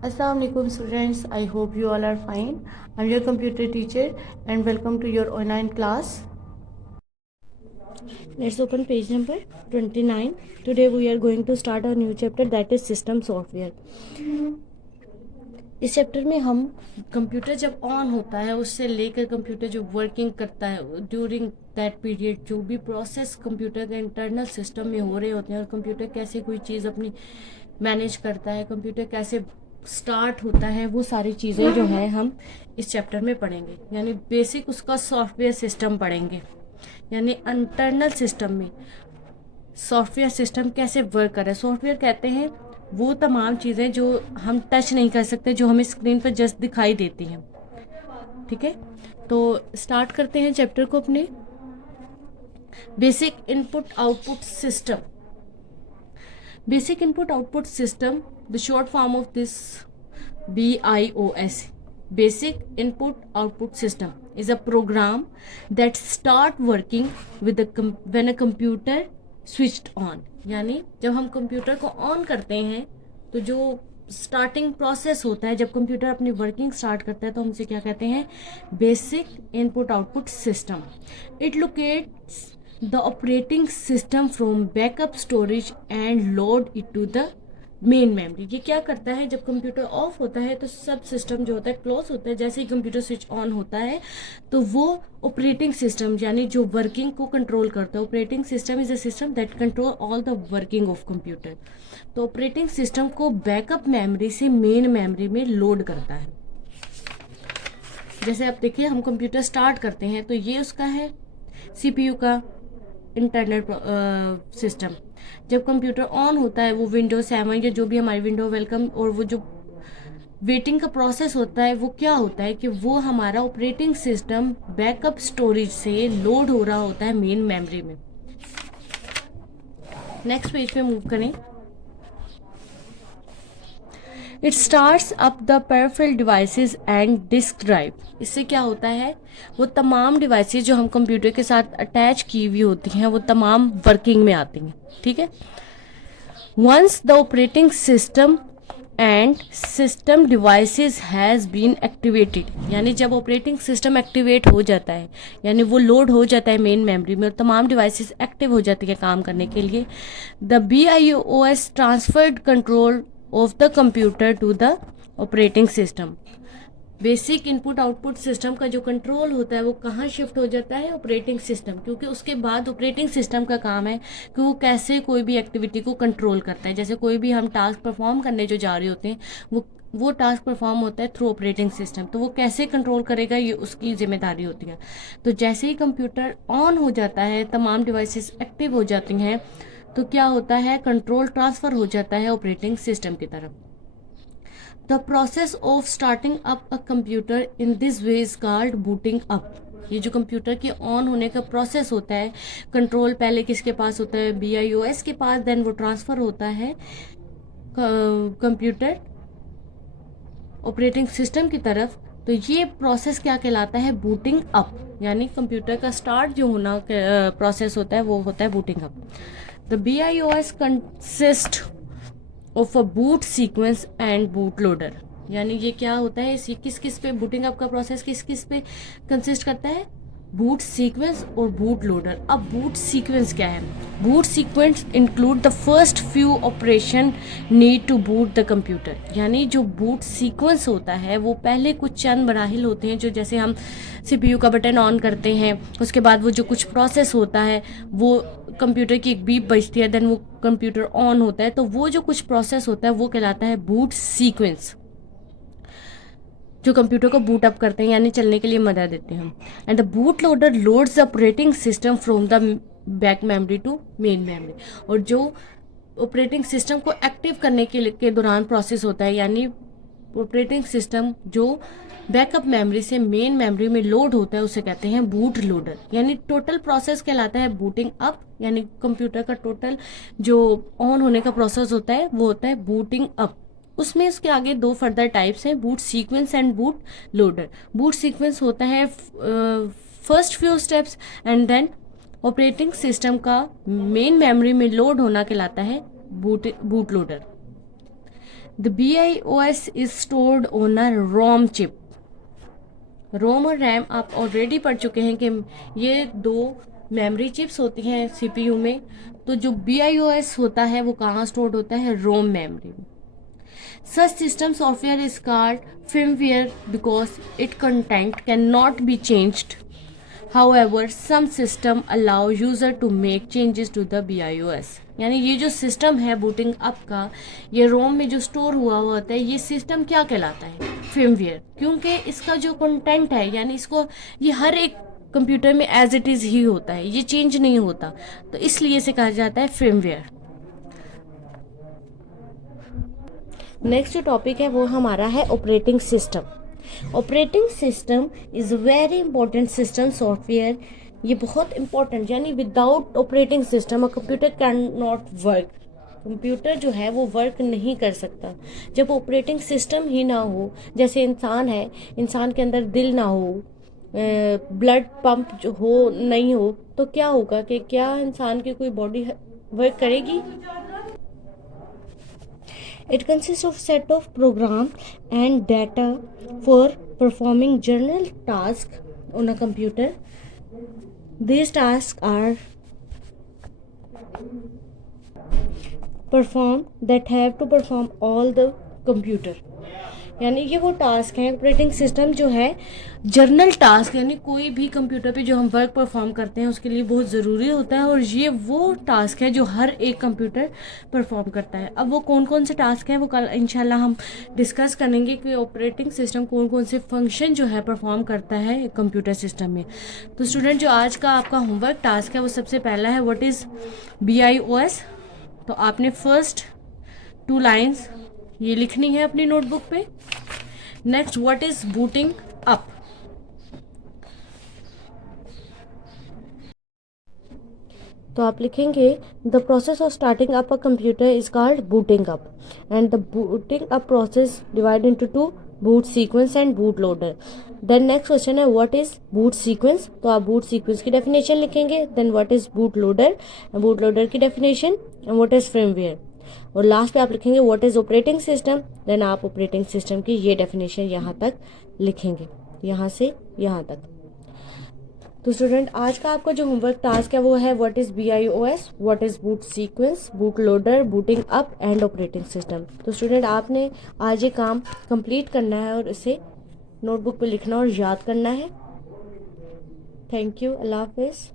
Assalamualaikum students, I hope you all are fine. I'm your computer teacher and welcome to your online class. Let's open page number 29. Today we are going to start a new chapter, that is system software. इस chapter में हम computer जब on होता है उससे लेकर computer जो working करता है ड्यूरिंग दैट पीरियड, जो भी प्रोसेस कंप्यूटर के इंटरनल सिस्टम में हो रहे होते हैं और कंप्यूटर कैसे कोई चीज़ अपनी मैनेज करता है, कंप्यूटर कैसे स्टार्ट होता है, वो सारी चीज़ें जो है हम इस चैप्टर में पढ़ेंगे। यानी बेसिक उसका सॉफ्टवेयर सिस्टम पढ़ेंगे, यानी इंटरनल सिस्टम में सॉफ्टवेयर सिस्टम कैसे वर्क कर रहा है। सॉफ्टवेयर कहते हैं वो तमाम चीज़ें जो हम टच नहीं कर सकते, जो हमें स्क्रीन पर जस्ट दिखाई देती हैं। ठीक है, तो स्टार्ट करते हैं चैप्टर को अपने। Basic input output system. Basic input output system, the short form of this BIOS, basic input output system, is a program that start working with when a computer switched on। यानी जब हम computer को on करते हैं तो जो starting process होता है, जब कंप्यूटर अपनी वर्किंग स्टार्ट करता है तो हम इसे क्या कहते हैं, basic input output system. It locates the operating system from backup storage and load it to the main memory. ये क्या करता है, जब कंप्यूटर ऑफ होता है तो सब सिस्टम जो होता है क्लोज होता है। जैसे ही कंप्यूटर स्विच ऑन होता है तो वो ऑपरेटिंग सिस्टम यानी जो वर्किंग को कंट्रोल करता है, operating system is a system that control all the working of computer. तो ऑपरेटिंग सिस्टम को बैकअप मेमोरी से मेन मेमोरी में लोड करता है। जैसे आप देखिए, हम कंप्यूटर स्टार्ट करते हैं तो ये उसका है CPU का इंटरनल सिस्टम। जब कंप्यूटर ऑन होता है वो विंडो 7 या जो भी हमारी विंडो वेलकम और वो जो वेटिंग का प्रोसेस होता है वो क्या होता है कि वो हमारा ऑपरेटिंग सिस्टम बैकअप स्टोरेज से लोड हो रहा होता है मेन मेमोरी में। नेक्स्ट पेज पे मूव करें। It starts up the peripheral devices and disk drive. इससे क्या होता है, वो तमाम डिवाइसेस जो हम कंप्यूटर के साथ अटैच की हुई होती हैं वो तमाम वर्किंग में आती हैं। ठीक है, once the operating system and system devices has been activated, यानी जब ऑपरेटिंग सिस्टम एक्टिवेट हो जाता है यानी वो लोड हो जाता है मेन मेमोरी में और तमाम डिवाइसेस एक्टिव हो जाती है काम करने के लिए, the BIOS transferred control of the computer to the operating system. Basic input output system का जो कंट्रोल होता है वो कहाँ शिफ्ट हो जाता है, ऑपरेटिंग सिस्टम, क्योंकि उसके बाद ऑपरेटिंग सिस्टम का काम है कि वो कैसे कोई भी एक्टिविटी को कंट्रोल करता है। जैसे कोई भी हम टास्क परफॉर्म करने जो जा रहे होते हैं वो टास्क परफॉर्म होता है थ्रू ऑपरेटिंग सिस्टम, तो वो कैसे कंट्रोल करेगा ये उसकी जिम्मेदारी होती है। तो जैसे ही कंप्यूटर ऑन हो जाता है, तमाम डिवाइसेस एक्टिव हो जाती हैं, तो क्या होता है, कंट्रोल ट्रांसफ़र हो जाता है ऑपरेटिंग सिस्टम की तरफ। The process of starting up a computer in this way is called booting up. ये जो कंप्यूटर के ऑन होने का प्रोसेस होता है, कंट्रोल पहले किसके पास होता है, BIOS के पास, देन वो ट्रांसफ़र होता है कंप्यूटर ऑपरेटिंग सिस्टम की तरफ। तो ये प्रोसेस क्या कहलाता है, बूटिंग अप। यानी कंप्यूटर का स्टार्ट जो होना प्रोसेस होता है वो होता है booting up. The BIOS consist of a boot sequence and boot loader. यानी ये क्या होता है, इस किस किस पे बूटिंग अप का प्रोसेस किस किस पे कंसिस्ट करता है, बूट सीक्वेंस और बूट लोडर। अब बूट सीक्वेंस क्या है, boot sequence include the first few operation need to boot the computer. यानी जो बूट सीक्वेंस होता है वो पहले कुछ चंद मराहिल होते हैं, जो जैसे हम CPU का बटन ऑन करते हैं, उसके बाद वो जो कुछ प्रोसेस होता है वो कंप्यूटर की एक बीप बजती है, देन वो कंप्यूटर ऑन होता है, तो वो जो कुछ प्रोसेस होता है वो कहलाता है बूट सीक्वेंस, जो कंप्यूटर को बूट अप करते हैं यानी चलने के लिए मदद देते हैं। And the boot loader loads the operating system from the back memory to main memory. और जो ऑपरेटिंग सिस्टम को एक्टिव करने के दौरान प्रोसेस होता है, यानी ऑपरेटिंग सिस्टम जो बैकअप मेमोरी से मेन मेमोरी में लोड होता है उसे कहते हैं बूट लोडर। यानी टोटल प्रोसेस कहलाता है बूटिंग अप, यानी कंप्यूटर का टोटल जो ऑन होने का प्रोसेस होता है वो होता है बूटिंग अप। उसमें उसके आगे दो फर्दर टाइप्स हैं, boot sequence and boot loader. Boot sequence होता है first few steps and then operating system का मेन मेमोरी में लोड होना कहलाता है boot loader. The BIOS is stored on a ROM chip. ROM और रैम आप ऑलरेडी पढ़ चुके हैं कि ये दो मेमोरी चिप्स होती हैं CPU में। तो जो BIOS होता है वो कहाँ स्टोर्ड होता है, रोम मेमोरी में। Such system software is called firmware because its content cannot be changed. However, some system allow user to make changes to the BIOS। यानी ये जो सिस्टम है बूटिंग अप का, ये रोम में जो स्टोर हुआ होता है, ये सिस्टम क्या कहलाता है, firmware। क्योंकि इसका जो कंटेंट है यानी इसको ये हर एक कंप्यूटर में एज इट इज़ ही होता है, ये चेंज नहीं होता, तो इसलिए इसे कहा जाता है firmware। नेक्स्ट जो टॉपिक है वो हमारा है operating system. Operating system is very important system software. ये बहुत इंपॉर्टेंट, यानी without operating system a computer can not work. Computer जो है वो वर्क नहीं कर सकता जब ऑपरेटिंग सिस्टम ही ना हो। जैसे इंसान है, इंसान के अंदर दिल ना हो, ब्लड पंप जो हो नहीं हो, तो क्या होगा कि क्या इंसान की कोई बॉडी वर्क करेगी। It consists of set of program and data for performing general tasks on a computer. These tasks are performed that have to perform all the computer। यानी ये वो टास्क हैं, ऑपरेटिंग सिस्टम जो है journal task, यानी कोई भी computer पे जो हम वर्क परफॉर्म करते हैं उसके लिए बहुत ज़रूरी होता है, और ये वो टास्क है जो हर एक कंप्यूटर परफॉर्म करता है। अब वो कौन कौन से टास्क हैं वो कल इंशाल्लाह हम डिस्कस करेंगे कि ऑपरेटिंग सिस्टम कौन कौन से फंक्शन जो है परफॉर्म करता है कंप्यूटर सिस्टम में। तो स्टूडेंट, जो आज का आपका होमवर्क टास्क है वो सबसे पहला है व्हाट इज़ BIOS। तो आपने फर्स्ट 2 लाइन्स ये लिखनी है अपनी नोटबुक पे। Next, what is booting up. तो आप लिखेंगे the process of starting up a computer is called booting up, and the booting up process divide into 2, boot sequence and boot loader. Then next question है what is boot sequence. तो आप boot sequence की definition लिखेंगे। Then what is boot loader, boot loader की definition, and what is firmware. और last पे आप लिखेंगे what is operating system. Then आप ऑपरेटिंग सिस्टम की ये डेफिनेशन यहाँ तक लिखेंगे, यहाँ से यहाँ तक। तो स्टूडेंट, आज का आपका जो होमवर्क टास्क है वो है what is BIOS, what is boot sequence, boot loader, booting up and operating system. तो स्टूडेंट, आपने आज ये काम कंप्लीट करना है और इसे नोटबुक पे लिखना और याद करना है। थैंक यू, अल्लाह हाफिज़।